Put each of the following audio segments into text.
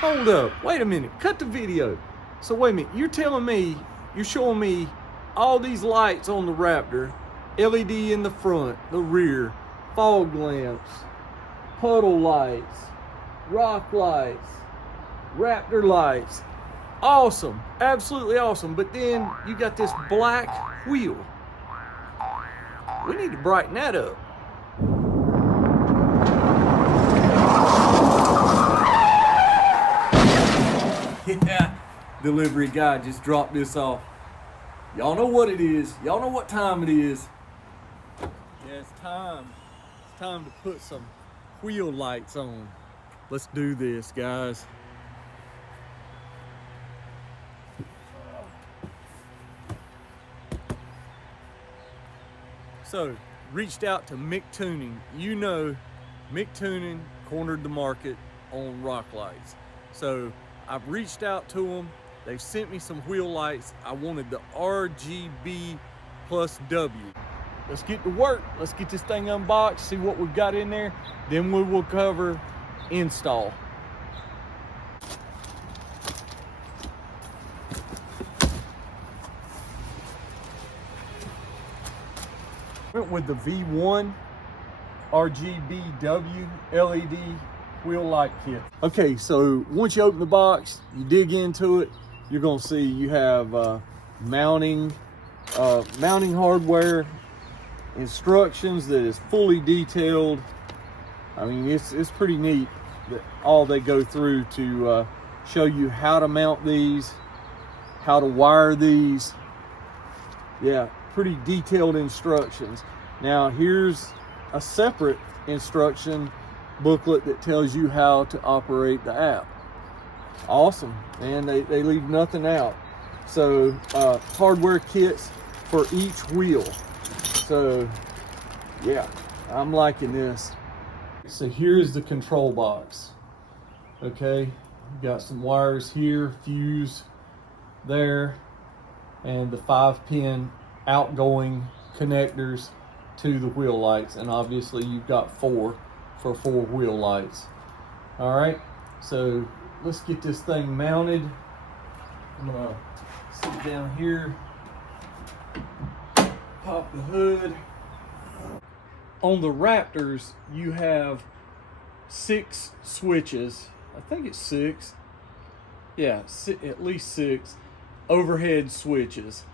Hold up, wait a minute, cut the video. So wait a minute, you're telling me, you're showing me all these lights on the Raptor, LED in the front, the rear, fog lamps, puddle lights, rock lights, Raptor lights. Awesome, absolutely awesome. But then you got this black wheel. We need to brighten that up. Yeah, delivery guy just dropped this off. Y'all know what it is. Y'all know what time it is. Yeah, it's time. It's time to put some wheel lights on. Let's do this, guys. So, reached out to Mictuning. You know, Mictuning cornered the market on rock lights. So, I've reached out to them. They've sent me some wheel lights. I wanted the RGB plus W. Let's get to work. Let's get this thing unboxed, see what we've got in there. Then we will cover install. Went with the V1 RGBW LED wheel light kit. Okay, so once you open the box, you dig into it, you're gonna see you have mounting hardware, instructions that is fully detailed. I mean, it's pretty neat that all they go through to show you how to mount these, how to wire these. Yeah, pretty detailed instructions. Now here's a separate instruction booklet that tells you how to operate the app. Awesome, man, they leave nothing out. So hardware kits for each wheel. So yeah, I'm liking this. So here's the control box. Okay, you got some wires here, fuse there, and the 5-pin outgoing connectors to the wheel lights, and obviously you've got 4 for 4 wheel lights. All right, so let's get this thing mounted. I'm gonna sit down here, pop the hood. On the Raptors, you have 6 switches. I think it's 6. Yeah, at least 6 overhead switches.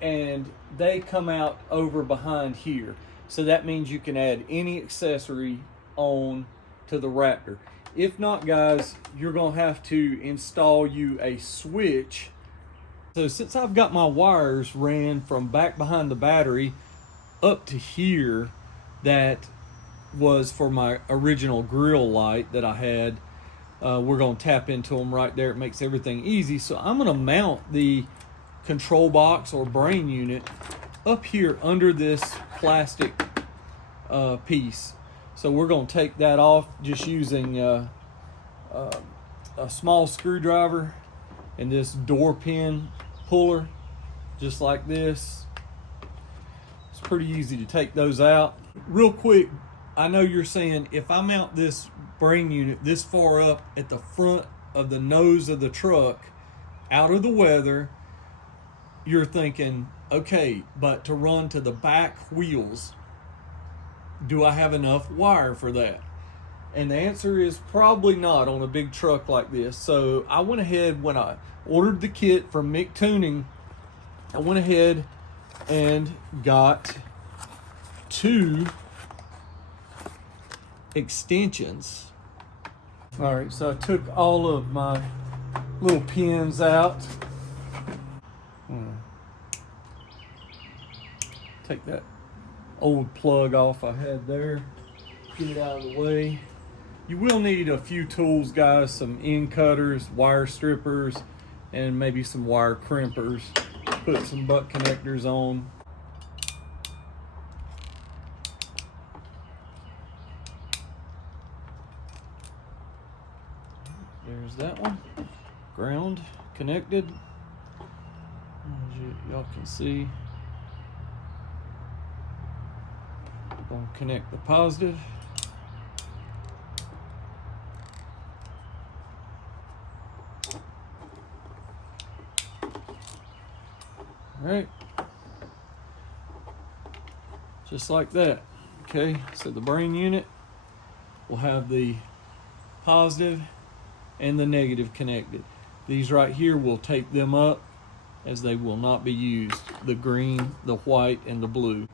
And they come out over behind here. So that means you can add any accessory on to the Raptor. If not, guys, you're gonna have to install you a switch. So since I've got my wires ran from back behind the battery up to here, that was for my original grill light that I had. We're gonna tap into them right there. It makes everything easy. So I'm gonna mount the control box or brain unit up here under this plastic piece. So we're going to take that off just using a small screwdriver and this door pin puller, just like this. It's pretty easy to take those out. Real quick, I know you're saying, if I mount this brain unit this far up at the front of the nose of the truck, out of the weather, you're thinking, okay, but to run to the back wheels, do I have enough wire for that? And the answer is probably not on a big truck like this. So I went ahead, when I ordered the kit from Mictuning, I went ahead and got 2 extensions. All right, so I took all of my little pins out. Take that old plug off I had there, get it out of the way. You will need a few tools, guys, some end cutters, wire strippers, and maybe some wire crimpers. Put some butt connectors on. There's that one, ground connected, as y'all can see. Gonna connect the positive. All right. Just like that. Okay, so the brain unit will have the positive and the negative connected. These right here will tape them up as they will not be used. The green, the white, and the blue.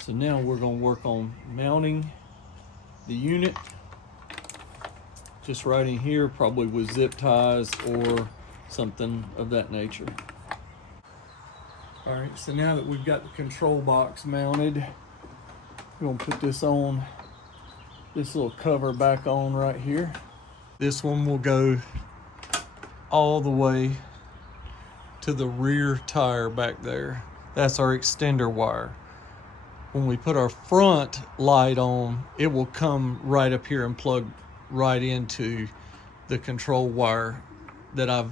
So now we're going to work on mounting the unit. Just right in here, probably with zip ties or something of that nature. All right, so now that we've got the control box mounted, we're gonna put this on, this little cover back on right here. This one will go all the way to the rear tire back there. That's our extender wire. When we put our front light on, it will come right up here and plug right into the control wire that I've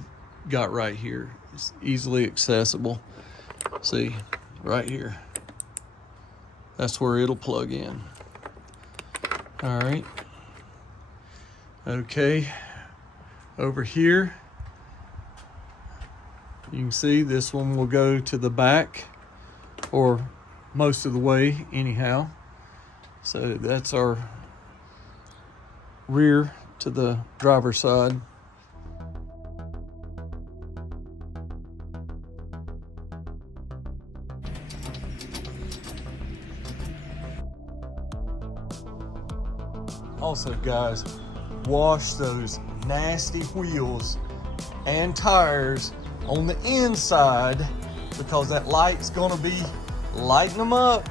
got right here. It's easily accessible. See, right here. That's where it'll plug in. All right. Okay. Over here, you can see this one will go to the back, or most of the way anyhow. So that's our rear to the driver's side. Also, guys, wash those nasty wheels and tires on the inside, because that light's gonna be lighting them up.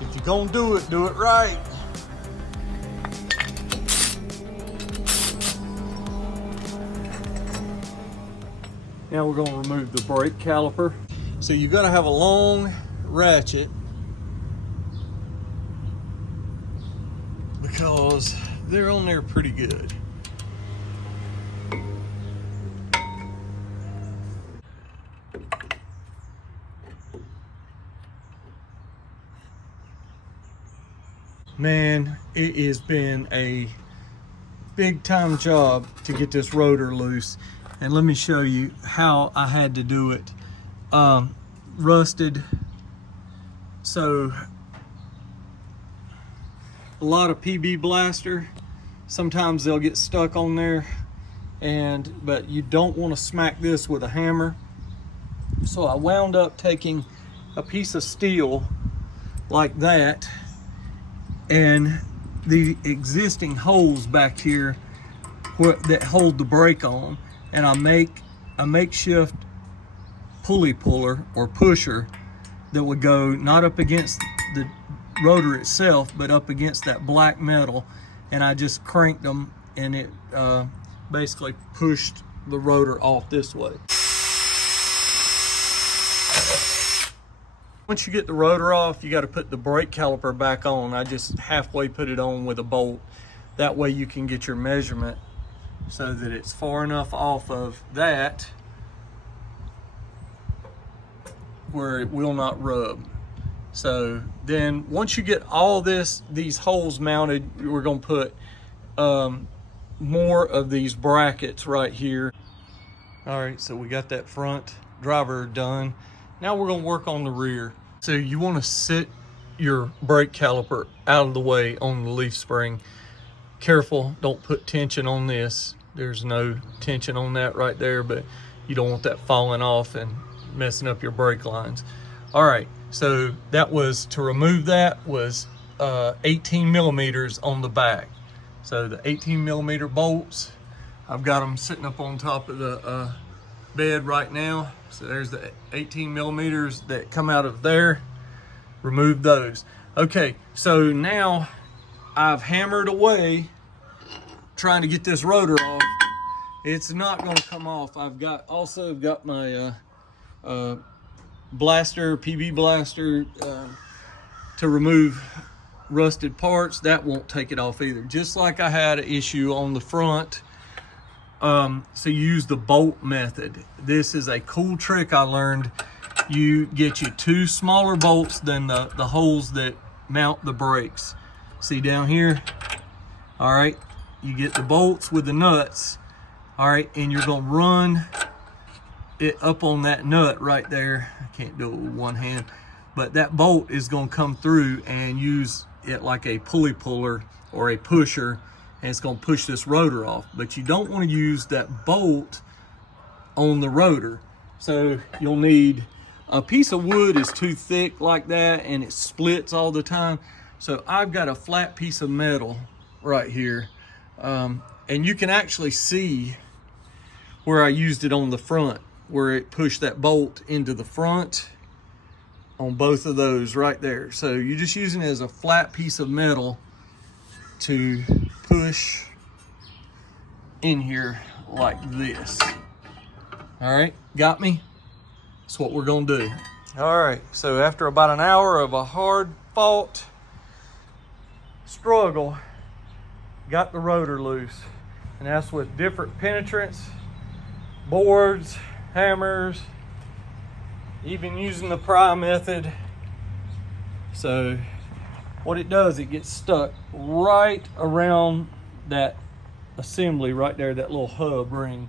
If you're gonna do it right. Now we're gonna remove the brake caliper. So you're gonna have a long ratchet, because they're on there pretty good. Man, it has been a big time job to get this rotor loose. And let me show you how I had to do it. Rusted. So a lot of PB blaster, sometimes they'll get stuck on there, but you don't want to smack this with a hammer. So I wound up taking a piece of steel like that, and the existing holes back here that hold the brake on, and I make a makeshift pulley puller or pusher that would go not up against the rotor itself, but up against that black metal, and I just cranked them, and it basically pushed the rotor off this way. Once you get the rotor off, you got to put the brake caliper back on. I just halfway put it on with a bolt. That way you can get your measurement so that it's far enough off of that where it will not rub. So then once you get all these holes mounted, we're going to put more of these brackets right here. All right, so we got that front driver done. Now we're going to work on the rear. So you want to sit your brake caliper out of the way on the leaf spring. Careful, don't put tension on this. There's no tension on that right there, but you don't want that falling off and messing up your brake lines. All right, so that was, to remove that was 18 millimeters on the back. So the 18 millimeter bolts, I've got them sitting up on top of the bed right now. So there's the 18 millimeters that come out of there. Remove those. Okay, so now I've hammered away trying to get this rotor off. It's not going to come off. I've also got my blaster, PB blaster, to remove rusted parts. That won't take it off either. Just like I had an issue on the front. So you use the bolt method. This is a cool trick I learned. You get you 2 smaller bolts than the holes that mount the brakes. See down here? All right, you get the bolts with the nuts, All right, and you're gonna run it up on that nut right there. I can't do it with one hand, but that bolt is gonna come through and use it like a pulley puller or a pusher, and it's gonna push this rotor off. But you don't wanna use that bolt on the rotor. So you'll need a piece of wood is too thick like that and it splits all the time. So I've got a flat piece of metal right here. And you can actually see where I used it on the front, where it pushed that bolt into the front on both of those right there. So you're just using it as a flat piece of metal to push in here like this. All right, got me? That's what we're gonna do. All right, so after about an hour of a hard fought struggle, got the rotor loose. And that's with different penetrants, boards, hammers, even using the pry method. So what it does, it gets stuck right around that assembly right there, that little hub ring.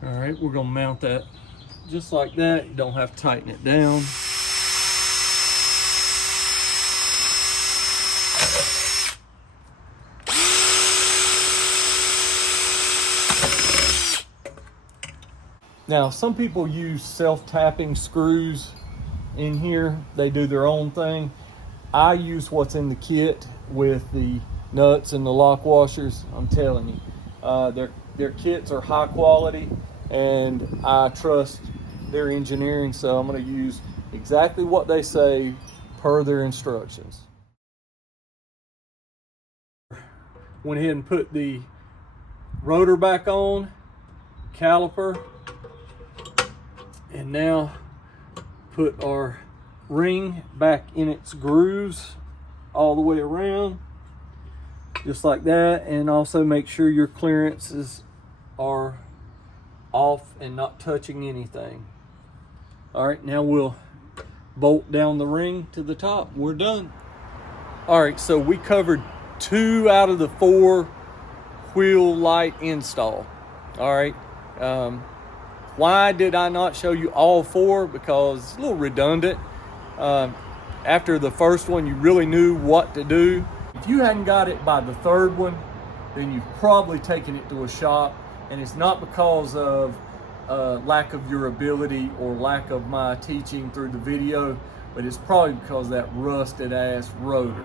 All right, we're gonna mount that just like that. You don't have to tighten it down. Now, some people use self-tapping screws in here. They do their own thing. I use what's in the kit with the nuts and the lock washers. I'm telling you, their kits are high quality, and I trust their engineering, so I'm going to use exactly what they say per their instructions. Went ahead and put the rotor back on, caliper, and now put our ring back in its grooves all the way around, just like that. And also make sure your clearances are off and not touching anything. All right, now we'll bolt down the ring to the top. We're done. All right, so we covered 2 out of the 4 wheel light install. All right, why did I not show you all 4? Because it's a little redundant. After the first one, you really knew what to do. If you hadn't got it by the 3rd one, then you've probably taken it to a shop, and it's not because of lack of your ability or lack of my teaching through the video, but it's probably because of that rusted ass rotor.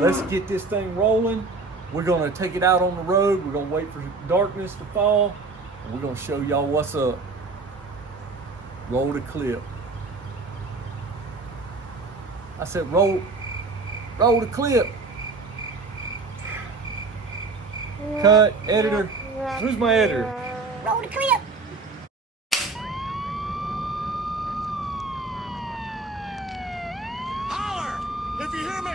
Let's get this thing rolling. We're gonna take it out on the road. We're gonna wait for darkness to fall, and we're gonna show y'all what's up. Roll the clip. I said roll the clip. Cut, editor. Who's my editor? Roll the clip. Holler if you hear me.